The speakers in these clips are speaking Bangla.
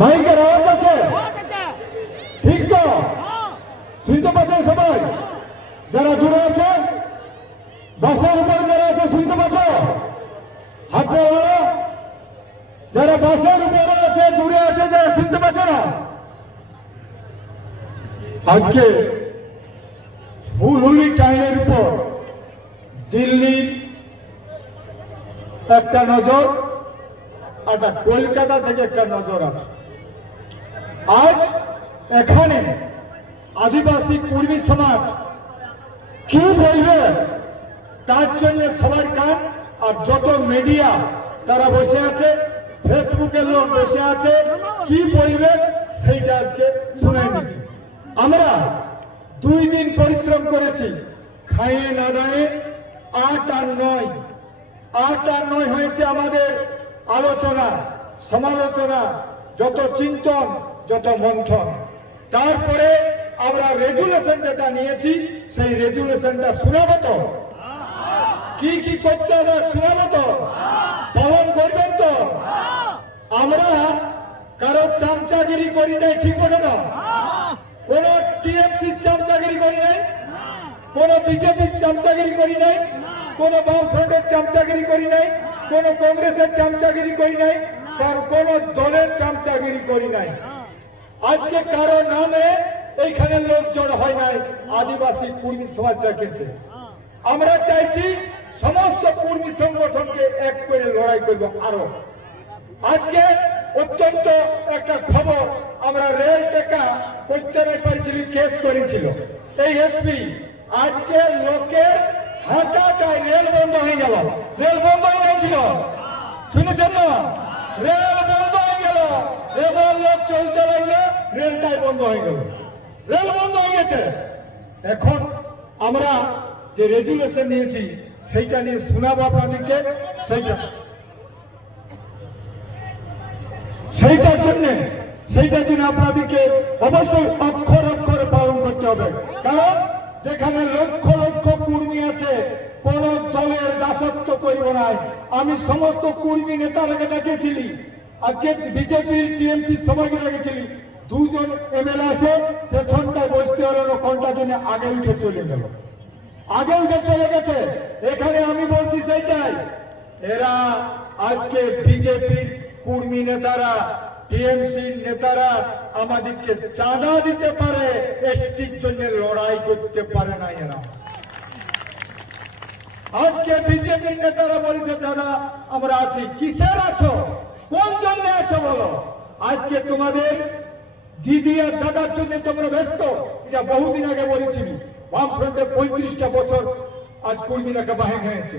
মাইকের আওয়াজ আছে। ঠিক তো? শুনতে পাচ্ছেন সবাই? যারা জুড়ে আছে বাসের উপর যারা আছে শুনতে পাচ্ছ? হাতে যারা বাসের উপরে আছে জুড়ে আছে যারা শুনতে পাচ্ছ না? আজকে হুলহুলি টাইমের উপর দিল্লির একটা নজর একটা কলকাতা থেকে একটা নজর আছে। আজ এখানে আদিবাসী কর্মী সমাজ কি বলবে? তার জন্য সবার কান, আর যত মিডিয়া তারা বসে আছে, ফেসবুকের লোক বসে আছে, কি বলবে সেইটা আজকে শুনে আমরা দুই দিন পরিশ্রম করেছি, খাইয়ে না দাঁড়িয়ে আট আর নয়। আট আর নয় হয়েছে আমাদের আলোচনা, সমালোচনা, যত চিন্তন যত মন্থন। তারপরে আমরা রেজুলেশন যেটা নিয়েছি, সেই রেজুলেশনটা শোনাবো তো। কি কি করতে হবে শোনাবো তো? পালন করবেন তো? আমরা কারও চামচাগিরি করি নাই, ঠিক বলে না? কোন টিএমসির চামচাগিরি করি নাই? কোন বিজেপির চামচাগিরি করি নাই? কোন বামফ্রন্টের চামচাগিরি করি নাই? কোন কংগ্রেসের চামচাগিরি করি নাই? কার কোন দলের চামচাগিরি করি নাই। আজকে কারও নামে এইখানে লোক জড় হয় নাই, আদিবাসী কর্মী সমাজ রেখেছে আমরা চাইছি সমস্ত কর্মী সংগঠনকে এক করে লড়াই করব আরও। আজকে অত্যন্ত একটা খবর, আমরা রেল টেকা করতে নাই কেস করেছিল। এই এসপি আজকে লোকের হাঁটাটাই রেল বন্ধ হয়ে গেল। রেল বন্ধ হয়ে গেছিল শুনেছেন না রেল বন্ধ হয়ে গেল। এবার লোক চলতে লাগলে, রেলটাই বন্ধ হয়ে গেল। রেল বন্ধ হয়ে গেছে। এখন আমরা যে রেজুলেশন নিয়েছি, সেইটা নিয়ে শোনাবো আপনাদেরকে। সেইটা। সেইটার জন্য সেইটার জন্য আপনাদেরকে অবশ্যই অক্ষর অক্ষরে পালন করতে হবে। কারণ যেখানে লক্ষ লক্ষ কর্মী আছে, কোন দলের দাসত্ব করিব নাই আমি সমস্ত কর্মী নেতারাকে ডেকেছিলি আজকে বিজেপির টিএমসি সবাইকে ডেকেছিলি দুজন এমএলএ আছে পেছনটায় বসতে হলো ঘণ্টার জন্য আগে উঠে চলে গেল। আগে উঠে চলে গেছে। এখানে আমি বলছি সেইটাই এরা আজকে বিজেপির কর্মী নেতারা টিএমসির নেতারা আমাদেরকে চাঁদা দিতে পারে, এসটির জন্য লড়াই করতে পারে না এরা। আজকে বিজেপির নেতারা বলেছে, দাদা, আমরা আছি। কিসের আছো? কোন জন্য আছো বলো। আজকে তোমাদের দিদি আর দাদার জন্য তোমরা ব্যস্ত। এটা বহুদিন আগে বলেছিলি বামফ্রন্টে পঁয়ত্রিশটা বছর আজ কর্মীরাকে বাহে হয়েছে।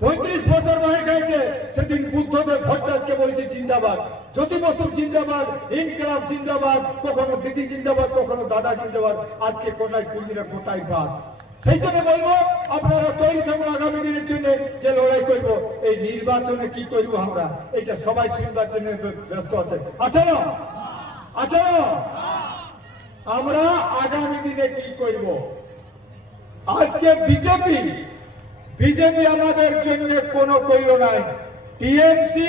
পঁয়ত্রিশ বছর বাহে গেছে সেদিন বুদ্ধদেব ভট্টাচার্যকে বলেছে, জিন্দাবাদ। জ্যোতি বসু জিন্দাবাদ। ইনকলাব, জিন্দাবাদ। কখনো দিদি জিন্দাবাদ, কখনো দাদা জিন্দাবাদ। আজকে কোটায় কর্মীরা কোটায় বাদ সেই জন্য বলব, আপনারা তৈরি থাকুন আগামী দিনের জন্য যে লড়াই করব, এই নির্বাচনে কি করব আমরা, এটা সবাই শুনবার জন্য ব্যস্ত আছে আছে না আছে আমরা আগামী দিনে কি করব? আজকে বিজেপি বিজেপি আমাদের জন্য কোনো কইল নাই। টিএমসি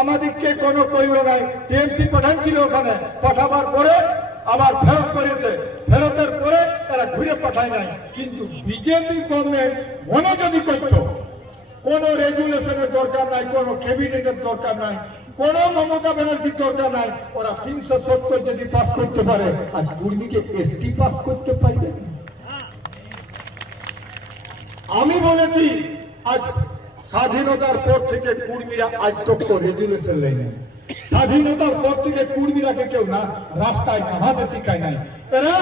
আমাদেরকে কোনো কইল নাই। টিএমসি প্রধান ছিল ওখানে। পাঠাবার পরে আবার ফেরত করেছে। ফেরতের পরে তারা ঘুরে পাঠায় নাই। কিন্তু বিজেপি গভর্নমেন্ট মনে যদি করছ। কোন রেগুলেশনের দরকার নাই, কোন ক্যাবিনেটের দরকার নাই, কোন মমতা ব্যানার্জির দরকার নাই। ওরা তিনশো সত্তর যদি পাস করতে পারে, আজ দুর্নীকে এসটি পাস করতে পারবে? আমি বলেছি, আজ স্বাধীনতার পর থেকে কুর্মীরা আজ তক রেজুলেশন নেই। স্বাধীনতার পর থেকে কুর্মীরাকে কেউ না, রাস্তায় নামাতে শিখায় নাই। এরা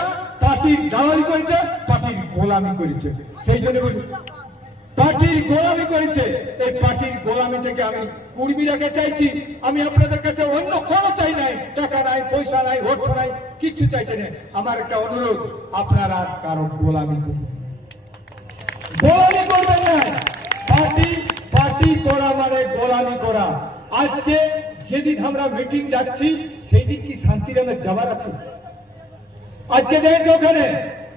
পার্টির দালালি করেছে, পার্টির গোলামি করেছে। সেই জন্য পার্টির গোলামি করেছে। এই পার্টির গোলামি থেকে আমি কুর্মীরাকে চাইছি। আমি আপনাদের কাছে অন্য কোনো চাই নাই। টাকা নাই, পয়সা নাই, ভোট নাই, কিচ্ছু চাইছি না আমার একটা অনুরোধ, আপনারা কারও গোলামি করুন গোলামি করবেন না। পার্টি পার্টি করা মানে গোলামি করা। আজকে যেদিন আমরা মিটিং যাচ্ছি সেই দিন কি শান্তিরামের যাবার আছে? আজকে দেখেছ ওখানে,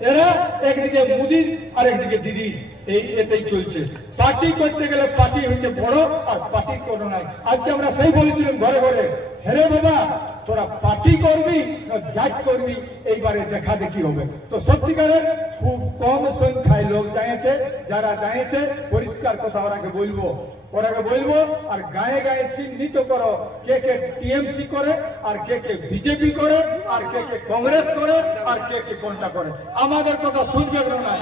এরা একদিকে মোদি আর একদিকে দিদি। এই এতেই চলছে। পার্টি করতে গেলে পার্টি হচ্ছে বড় আর পার্টি কোনো নাই। আজকে আমরা সেই বলেছিলাম ঘরে ঘরে, হেরে বাবা, তোরা পার্টি করবি না জাজ করবি? এইবারে দেখা দেখি হবে। তো সত্যিকারের খুব কম সংখ্যায় লোক দাঁড়িয়েছে যারা দাঁড়িয়েছে পরিষ্কার কথা ওরাকে বলব। ওরাকে বলব, আর গায়ে গায়ে চিহ্নিত করো, কে কে টিএমসি করে, আর কে কে বিজেপি করে, আর কে কে কংগ্রেস করে, আর কে কে কোনটা করে। আমাদের কথা শুনবে না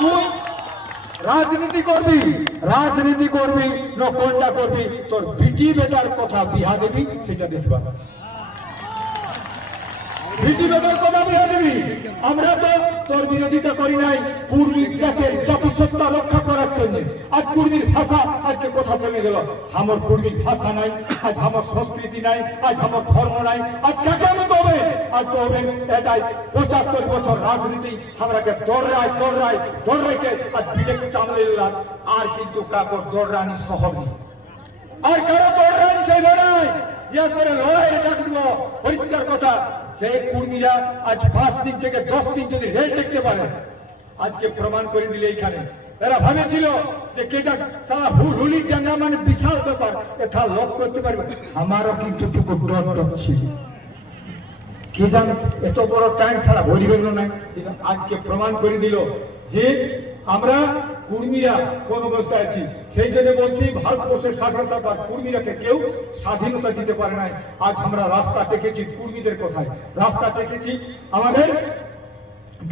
তুই রাজনীতি করবি রাজনীতি করবি না কোনটা করবি, তোর বিটি বেটার কথা বিহা দেবি, সেটা দেখবা। বিটি বেটার কথা বিহা দেবি আমরা তো তোর বিরোধিতা করি নাই পূর্বী জাতের জাতিসত্তা রক্ষা করার জন্য। আজ পূর্বীর ভাষা, আজকে কথা চলে গেল। আমার পূর্বীর ভাষা নাই, আজ আমার সংস্কৃতি নাই, আজ আমার ধর্ম নাই। আজ কাকে আমি কবে আজ কবে এটাই। পঁচাত্তর বছর রাজনীতি, আমরাকে দৌড়ায় দৌড় রেখে আজ বিজেপি চামলে আর কিন্তু কাকর সহজ নেই। আর কারও দৌড়ানি সেই লড়াই। ইয়ার পরে লড়াই ডাকবো পরিষ্কার কথা। সেই কর্মীরা আজ পাঁচ দিন থেকে দশ দিন যদি রেল দেখতে পারে, আজকে প্রমাণ করে দিলে এইখানে। এরা ভেবেছিল যে কেটা সারা হুলি ডাঙ্গা মানে বিশাল ব্যাপার এটা লক করতে পারবে। আমারও কিন্তু টুকু ডট ডট ছিল। কি জান, এত বড় টাইম ছাড়া ভরি বেরোলো না আজকে প্রমাণ করে দিল যে আমরা কুর্মীরা কোন অবস্থায় আছি? সেই জন্য বলছি, ভারতবর্ষের স্বাধীনতা পর কুর্মীরাকে কেউ স্বাধীনতা দিতে পারে নাই। আজ আমরা রাস্তা টেকেছি কুর্মীদের কোথায়? রাস্তা টেকেছি আমাদের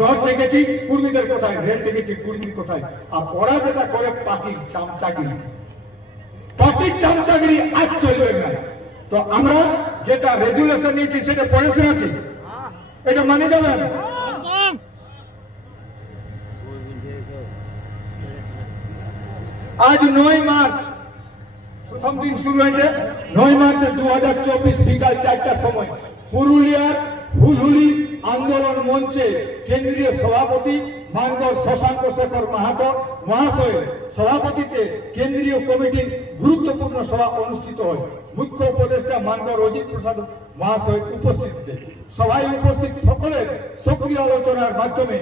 দর টেকেছি কুর্মীদের কোথায়? রেল টেকেছি কুর্মীর কোথায়? আর ওরা যেটা করে পার্টির চামচাগিরি। পার্টির চামচাগিরি আজ চলবে না। তো আমরা যেটা রেগুলেশন নিয়েছি, সেটা পড়ে শুনেছি এটা মানে যাবেন আজ নয় মার্চ, প্রথম দিন শুরু হয়েছে। নয় মার্চ দু হাজার চব্বিশ বিকাল চারটার সময় পুরুলিয়ার হুলহুলি আন্দোলন মঞ্চে কেন্দ্রীয় সভাপতি মানগড় শশাঙ্ক শেখর মাহাতো মহাশয়ের সভাপতিতে কেন্দ্রীয় কমিটির গুরুত্বপূর্ণ সভা অনুষ্ঠিত হয়। মুখ্য উপদেষ্টা মানগড় অজিত প্রসাদ মহাশয়ের উপস্থিতিতে। সভায় উপস্থিত সকলের সক্রিয় আলোচনার মাধ্যমে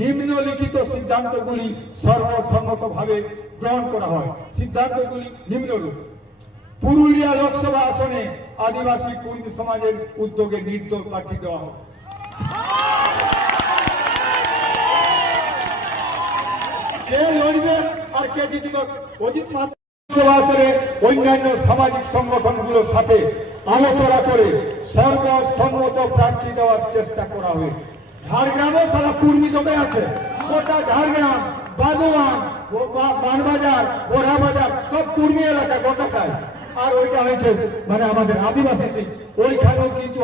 নিম্নলিখিত সিদ্ধান্তগুলি সর্বসম্মতভাবে গ্রহণ করা হয়। সিদ্ধান্তগুলি নিম্নরূপ। পুরুলিয়া লোকসভা আসনে আদিবাসী কর্মী সমাজের উদ্যোগে নির্দল প্রার্থী দেওয়া অজিত লোকসভা আসনে অন্যান্য সামাজিক সংগঠনগুলোর সাথে আলোচনা করে সর্বসম্মত প্রার্থী দেওয়ার চেষ্টা করা হবে। ঝাড়গ্রামও সারা পূর্ণি জমে আছে। গোটা ঝাড়গ্রাম, বাদুয়ান বোরাবাজার সব পূর্ণি এলাকা আর ওইটা হয়েছে মানে আমাদের আদিবাসী ওইখানেও কিন্তু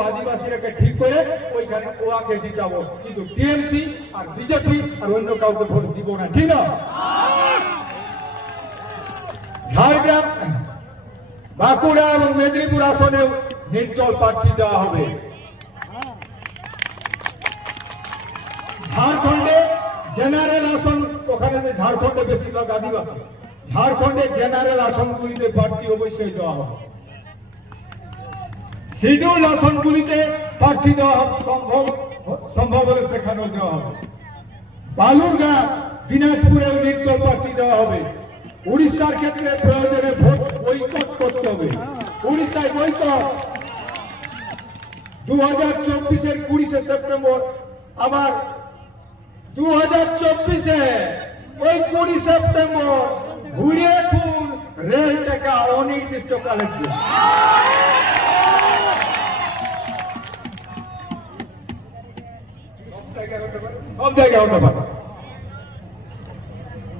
ঠিক করে ওইখানে ওয়াকে জিতাবো। কিন্তু টিএমসি আর বিজেপি আর অন্য কাউকে ভোট দিব না, ঠিক না? ঝাড়গ্রাম, বাঁকুড়া এবং মেদিনীপুর আসনেও নির্দল প্রার্থী দেওয়া হবে। ঝাড়খণ্ডে জেনারেল আসন ওখানে যে ঝাড়খণ্ডে বেশিরভাগ আদিবাসী। ঝাড়খণ্ডে জেনারেল আসনগুলিতে প্রার্থী অবশ্যই দেওয়া হবে। শিডিউল আসনগুলিতে প্রার্থী দেওয়া হবে, সম্ভব সম্ভব হলে সেখানেও দেওয়া হবে। বালুরঘাট, দিনাজপুরেও নির্দল প্রার্থী দেওয়া হবে। উড়িষ্যার ক্ষেত্রে প্রয়োজনে ভোট বৈকট করতে হবে। উড়িষ্যায় বৈকট দু হাজার চব্বিশের কুড়িশে সেপ্টেম্বর, আবার দু হাজার চব্বিশে ওই কুড়ি সেপ্টেম্বর ঘুরে খুন রেল টাকা অনির্দিষ্টকালের জন্য। সব জায়গায় হতে পারে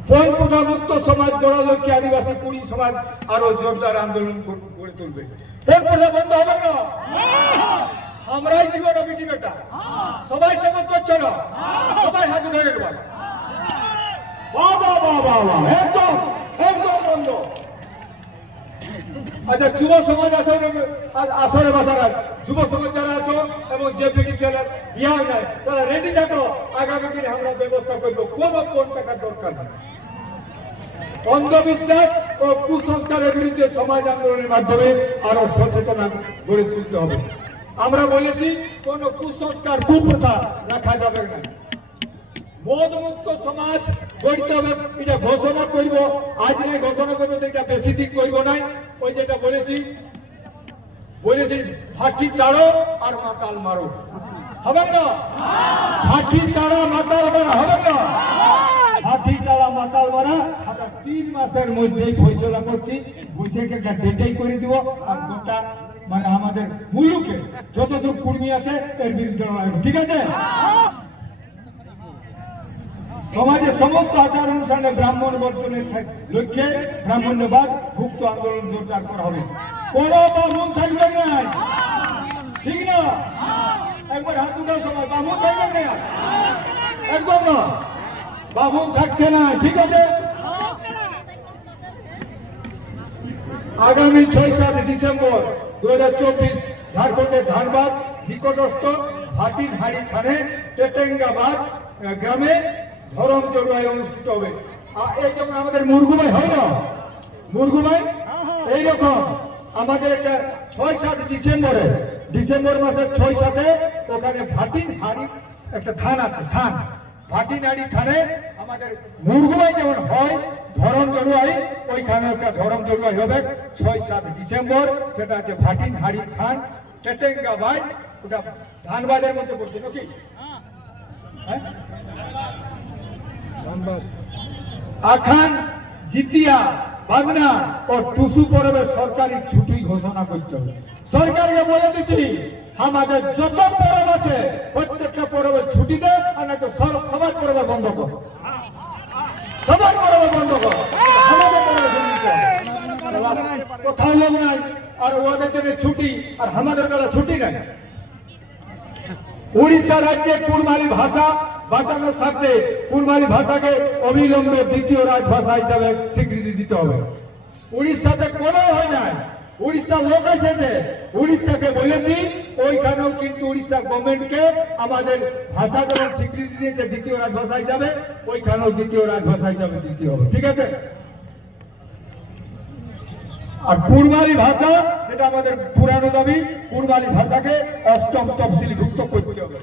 কোন প্রথা সমাজ লক্ষ্যে আদিবাসী কুড়ি সমাজ আরও জোরদার আন্দোলন গড়ে তুলবে। কোন প্রথা বন্ধ হবে না? আমরাই দিব না বিটি বেটা সবাই সমাজ করছ না সবাই হাত উঠে গেল। আচ্ছা যুব সমাজ আসরে যুব সমাজ যারা আছো এবং যে ছেলের নাই। তারা রেডি আগামী দিনে আমরা ব্যবস্থা করব। কোন কোন টাকার দরকার অন্ধবিশ্বাস ও কুসংস্কারের বিরুদ্ধে সমাজ আন্দোলনের মাধ্যমে আরও সচেতনা গড়ে তুলতে হবে। আমরা বলেছি, কোন কুসংস্কার, কুপ্রথা রাখা যাবে না। মদ মুক্ত সমাজ গড়তে হবে এটা ঘোষণা করব। আজ নাই ঘোষণা করব এটা বেশি দিন করব নাই ওই যেটা বলেছি বলেছি ফাঁকি চাড়ো আর মাতাল মারো। হবে না? ফাঁকি চাড়া মাতাল মারা, হবে না? ফাঁকি চাড়া মাতাল মারা, আমরা তিন মাসের মধ্যেই ফয়সলা করছি। বৈশাখে একটা ডেটাই করে দিব। আর গোটা মানে আমাদের মুলুকে যতদূর কুর্মী আছে, এর বিরুদ্ধে ঠিক আছে? সমাজের সমস্ত আচার অনুষ্ঠানে ব্রাহ্মণ বর্জনের লক্ষ্যে ব্রাহ্মণ্যবাদ, ভুক্ত আন্দোলন জোরদার করা হবে। কোন বামুন থাকবে না। ঠিক না? একবার হাত উঠাও সবাই। বামুন থাকবে না? একদম না। বামুন থাকছে না। ঠিক আছে? আগামী ছয় সাত ডিসেম্বর দু হাজার চব্বিশ ঝাড়খণ্ডের ধানবাদ নিকটস্থ হাতির হাড়ি থানে টেটেঙ্গাবাদ গ্রামে ধরম জড়ুয়ায় অনুষ্ঠিত হবে। আর এই যেমন আমাদের মুরগুমাই হয় না? মুরগুমাই এইরকম। আমাদের একটা ছয় সাত ডিসেম্বরে, ডিসেম্বর মাসের ছয় সাথে ওখানে ভাটিন হাড়ি একটা থান আছে থান ভাটিনাড়ি থানে আমাদের মুরগুমাই যেমন হয়, ধরম জড়ুয়াই, ওইখানে একটা ধরম জড়ুয়াই হবে ছয় সাত ডিসেম্বর। সেটা হচ্ছে ভাটিন হাড়ি থান টেটেঙ্গাবাই ওটা ধানবাদের মধ্যে পড়ছে নাকি? হ্যাঁ? আখান, জিতিয়া, বাগনা ও টুসু পরবে সরকারি ছুটি ঘোষণা করতে হবে। সরকারকে বলে দিচ্ছি, আমাদের যত পরব আছে, প্রত্যেকটা পরবের ছুটি দে আর না সব- সবার পরবে বন্ধ কর। সবার পরবে বন্ধ কর। আর ওদের জন্য ছুটি, আর আমাদের বেলা ছুটি নাই। উড়িষ্যা রাজ্যে কুড়মালি ভাষা বাঁচানোর স্বার্থে কুড়মালি ভাষাকে অবিলম্বে দ্বিতীয় রাজভাষা হিসাবে স্বীকৃতি দিতে হবে। উড়িষ্যাতে কোনো হয় নাই উড়িষ্যা লোক এসেছে। উড়িষ্যাকে বলেছি, ওইখানেও কিন্তু উড়িষ্যা গভর্নমেন্টকে আমাদের ভাষা যেমন স্বীকৃতি দিয়েছে দ্বিতীয় রাজভাষা হিসাবে, ওইখানেও দ্বিতীয় রাজভাষা হিসাবে দিতে হবে। ঠিক আছে? আর কুরবানি ভাষা, যেটা আমাদের পুরানো দাবি কুরবানি ভাষাকে অষ্টম তফসিলিভুক্ত করতে হবে।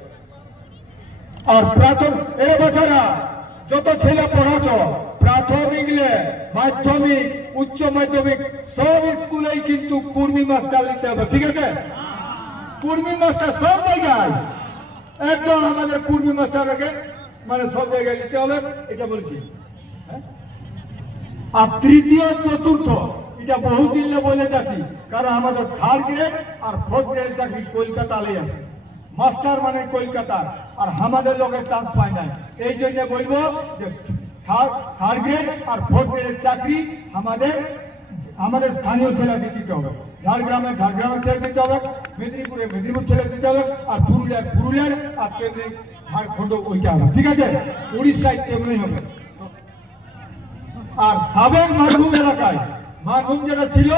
আর প্রাথমিক এর বছরা যত ছেলে পড়াছ প্রাথমিক মাধ্যমিক, উচ্চ মাধ্যমিক, সব স্কুলেই কিন্তু কুর্মি মাস্টার নিতে হবে, ঠিক আছে? কুর্মি মাস্টার সব জায়গায়, একদম আমাদের কুর্মি মাস্টারকে মানে সব জায়গায় নিতে হবে, এটা বলছি। হ্যাঁ? আর তৃতীয়, চতুর্থ, এটা বহুদিন বলে যাচ্ছি, কারণ আমাদের থার্ড গ্রেড আর ফোর্থ গ্রেড চাকরি কলকাতালেই আছে। মাস্টার মানে কলকাতা। আর আমাদের লোকের চান্স পায় নাই। এই জন্য বলব যে থার্ড গ্রেড আর ফোর্থ গ্রেডের চাকরি আমাদের আমাদের স্থানীয় ছেলেদের দিতে হবে। ঝাড়গ্রামে ঝাড়গ্রামের ছেলে দিতে হবে, মেদিনীপুরে মেদিনীপুর ছেলে দিতে হবে, আর পুরুলিয়ার পুরুলিয়ার আর তেমনি ঝাড়খণ্ড ওইটা হবে। ঠিক আছে? উড়িষ্যায় তেমনি হবে। আর সাবেক মানভূম এলাকায় মানভূম যেটা ছিল,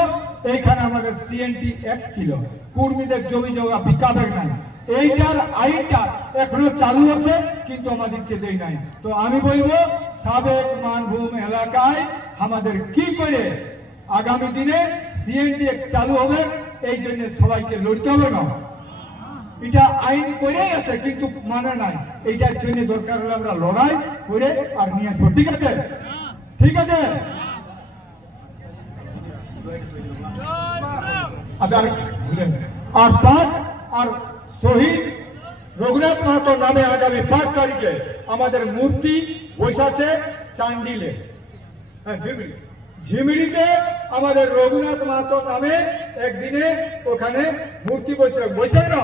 এইখানে আমাদের সিএনটি অ্যাক্ট ছিল। কুর্মীদের জমি জমা বিকাবেক নাই। এইটার আইনটা এখনও চালু আছে কিন্তু আমাদেরকে দেয় নাই। তো আমি বলব সাবেক মানভূম এলাকায় আমাদের কি করে আগামী দিনে অ্যাক্ট চালু হবে এই জন্য সবাইকে লড়তে হবে না। এটা আইন করেই আছে কিন্তু মানে নাই। এইটার জন্য দরকার হলে আমরা লড়াই করে আর নিয়ে আসব। ঠিক আছে? ঠিক আছে? আচ্ছা, আর পাঁচ আর শহীদ রঘুনাথ মাহাতো নামে আগামী পাঁচ তারিখে আমাদের মূর্তি বসাচ্ছে চান্ডিলে। হ্যাঁ ঝিমিড়ি ঝিমিড়িতে আমাদের রঘুনাথ মাহাতো নামে একদিনে ওখানে মূর্তি বসে বসে না।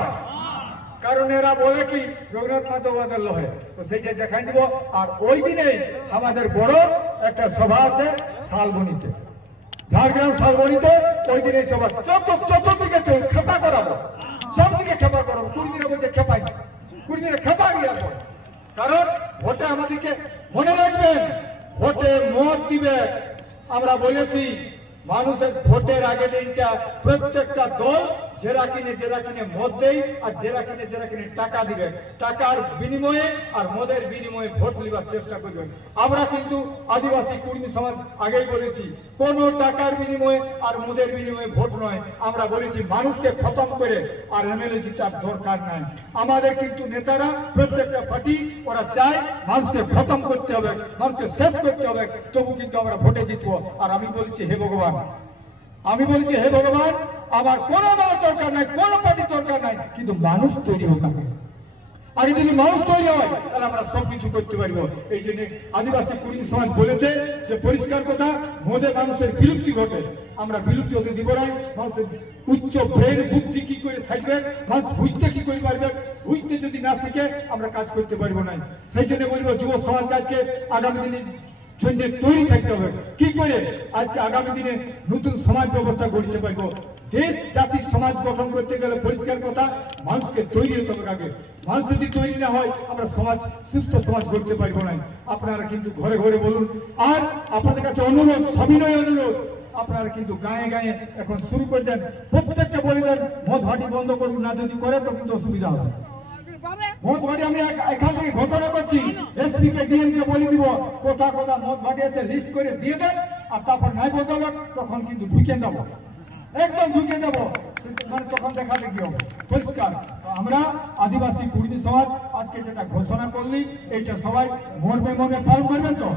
কারণ এরা বলে কি, রঘুনাথ মাহাতো আমাদের লহে। তো সেইটা দেখাই দিব। আর ওই দিনেই আমাদের বড় একটা সভা আছে শালবনিতে। ঝাড়গ্রাম শালবনিতে ওই দিনে সভা চত চতুর্দিকে তো খেপা করাবো। সব দিকে খেপা করো কুড়িদিনে বলছে খেপাই কুড়িদিনে খেপা গিয়ে আসব। কারণ ভোটে আমাদেরকে মনে রাখবেন, ভোটে মত দিবে আমরা বলেছি, মানুষের ভোটের আগে দিনটা প্রত্যেকটা দল জেরা কিনে জেরা কিনে মদ দেয় আর জেরা কিনে জেরা কিনে টাকা দিবেন টাকার বিনিময়ে আর মদের বিনিময়ে ভোট নেবার চেষ্টা করবেন। আমরা কিন্তু আদিবাসী কর্মী সমাজ আগেই বলেছি, কোন টাকার বিনিময়ে আর মদের বিনিময়ে ভোট নয়। আমরা বলেছি, মানুষকে খতম করে আর এমএলএ জিতার দরকার নাই। আমাদের কিন্তু নেতারা, প্রত্যেকটা পার্টি, ওরা চায় মানুষকে খতম করতে হবে, মানুষকে শেষ করতে হবে। তবু কিন্তু আমরা ভোটে জিতবো। আর আমি বলছি, হে ভগবান, আমি বলছি, হে ভগবান আমার কোনো দলের দরকার নাই, কোন পার্টির দরকার নাই, কিন্তু মানুষ তৈরি হোক আগে আগে যদি মানুষ তৈরি হয়, তাহলে আমরা সব কিছু করতে পারব। এই জন্য আদিবাসী কুড়ি সমাজ বলেছে যে পরিষ্কার কথা মধ্যে মানুষের বিলুপ্তি ঘটে। আমরা বিলুপ্তি হতে দিব না। মানুষের উচ্চ ব্রেন বুদ্ধি কি করে থাকবে? মানুষ বুঝতে কি করে পারবে? বুঝতে যদি না শিখে, আমরা কাজ করতে পারব না। সেই জন্য বলব যুব সমাজ আজকে আগামী দিনে জন্য তৈরি থাকতে হবে। কি করে? আজকে আগামী দিনে নতুন সমাজ ব্যবস্থা গড়তে পারব। দেশ জাতির সমাজ গঠন করতে গেলে পরিষ্কার কথা, মানুষকে তৈরি হতে হবে আগে। মানুষ যদি তৈরি না হয়, আমরা সমাজ, সুস্থ সমাজ গড়তে পারব না। আপনারা কিন্তু ঘরে ঘরে বলুন। আর আপনাদের কাছে অনুরোধ, সবিনয় অনুরোধ, আপনারা কিন্তু গায়ে গায়ে এখন শুরু করে দেন। প্রত্যেকটা দেন মদ ভাটি বন্ধ করুন না যদি করে, তো কিন্তু অসুবিধা হবে। মদ ভাটি আমি এখান থেকে ঘোষণা করছি এসপি কে ডিএম কে বলে দিব কোথা কোথা ভাটি আছে লিস্ট করে দিয়ে দেন আর তারপর নাই বলতে তখন কিন্তু ঢুকে যাব। একদম ঢুকে যাব। মানে তখন দেখাবে কি হবে? পরিষ্কার। আমরা আদিবাসী কুর্মী সমাজ আজকে যেটা ঘোষণা করলি এইটা সবাই মর্মে মর্মে পালন করবেন তো?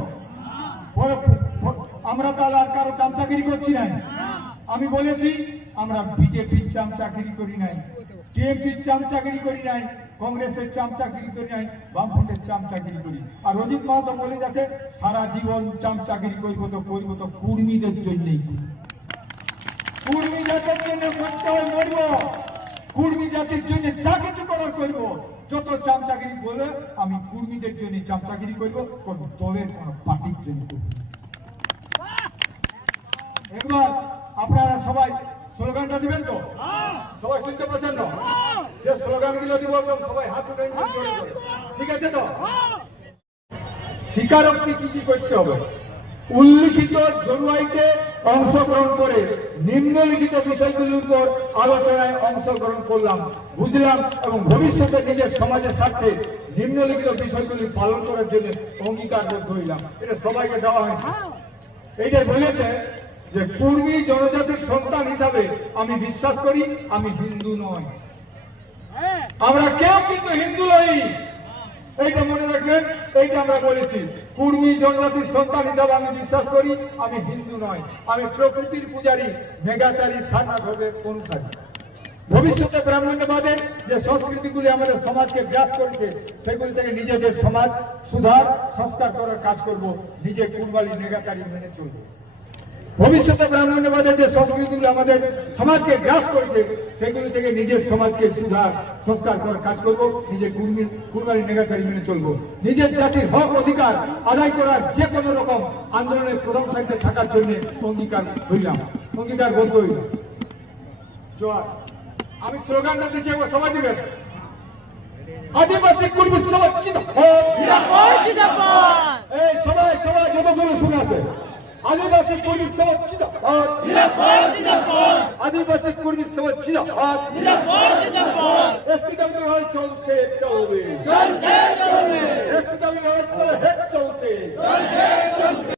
আমরা তাহলে আর কারও চামচাগিরি করছি না? আমি বলেছি আমরা বিজেপির চামচাগিরি করি নাই টিএমসির চামচাগিরি করি নাই কংগ্রেসের চামচাগিরি করি নাই বামফ্রন্টের চামচাগিরি করি আর অজিত মাহাতো বলে যাচ্ছে সারা জীবন চামচাগিরি করব তো করব তো কুর্মীদের জন্যই। কুর্মী জাতির জন্য করতে হয় মরব কুর্মী জাতির জন্য যা কিছু করার করব যত চামচাগিরি বলে আমি কুর্মীদের জন্য চামচাগিরি করব কোন দলের কোন পার্টির জন্য করব না। একবার আপনারা সবাই স্লোগানটা দিবেন তো? সবাই শুনতে যে স্লোগানগুলো দিব সবাই হাত উঠে। ঠিক আছে তো? স্বীকারোক্তি কি কি করতে হবে? উল্লিখিত জরুয়াইতে অংশগ্রহণ করে নিম্নলিখিত বিষয়গুলির উপর আলোচনায় অংশগ্রহণ করলাম, বুঝলাম এবং ভবিষ্যতে নিজের সমাজের স্বার্থে নিম্নলিখিত বিষয়গুলি পালন করার জন্য অঙ্গীকারবদ্ধ হইলাম। এটা সবাইকে দেওয়া হয়েছে এইটা বলেছে যে পূর্বী জনজাতির সন্তান হিসাবে আমি বিশ্বাস করি আমি হিন্দু নয় আমরা কেউ কিন্তু হিন্দু নই। এইটা মনে রাখবেন এইটা আমরা বলেছি। কুর্মী জনজাতির সন্তান হিসাবে আমি বিশ্বাস করি আমি হিন্দু নয় আমি প্রকৃতির পূজারী মেগাচারী সারনাথের অনুসারী। ভবিষ্যতে ব্রাহ্মণ্যবাদের যে সংস্কৃতিগুলি আমাদের সমাজকে গ্রাস করেছে সেগুলি থেকে নিজেদের সমাজ সুধার সংস্কার করার কাজ করব নিজে কুরবালি নেগাচারী মেনে চলবো। ভবিষ্যতে ব্রাহ্মণ্যবাদের যে সংস্কৃতিগুলো আমাদের সমাজকে গ্রাস করেছে সেগুলি থেকে নিজের সমাজকে সুধার সংস্কার করার কাজ করব নিজে কুর্মী কুরবানি নেগাচারী মেনে চলবো। নিজের জাতির হক অধিকার আদায় করার যে কোনো রকম আন্দোলনের প্রথম সারিতে থাকার জন্য অঙ্গীকার হইলাম। অঙ্গীকার বলতে জোয়ার। আমি স্লোগানটা দিচ্ছি একবার সবাই দিবেন। আদিবাসী কুর্মী সমাজ এই সবাই সবাই যতগুলো শুনে আছে। আদিবাসী কুর্মী সমাজ জিন্দাবাদ। আদিবাসী কুর্মী সমাজ জিন্দাবাদ। লড়াই চলছে চলবে। এসপিডব্লিউ লড়াই চলে হেড চলছে।